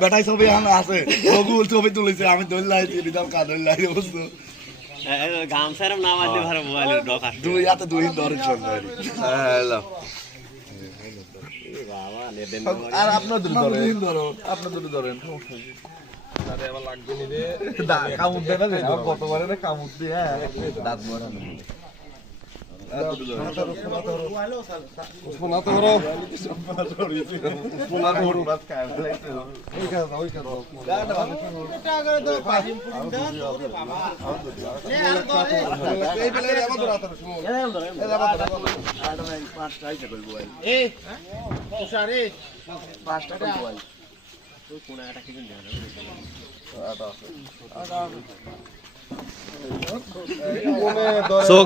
বেটাই ছবি এখন আছে ছবি তুলেছে আমি ধরলাই রিজাল্ট কার্ড ধরলাই বুঝছো গামছার নাম আছে ভালো মোবাইলের ডকা দুই হাতে দুই ধরে চলে হ্যালো বাবা নেদেন আর আপনার দুটো ধরো আপনার দুটো ধরেন আরে আবার লাগবে নি রে কামুদ দে না রে কতবারে রে কামুদ দি হ্যাঁ দাঁত মারা চোখ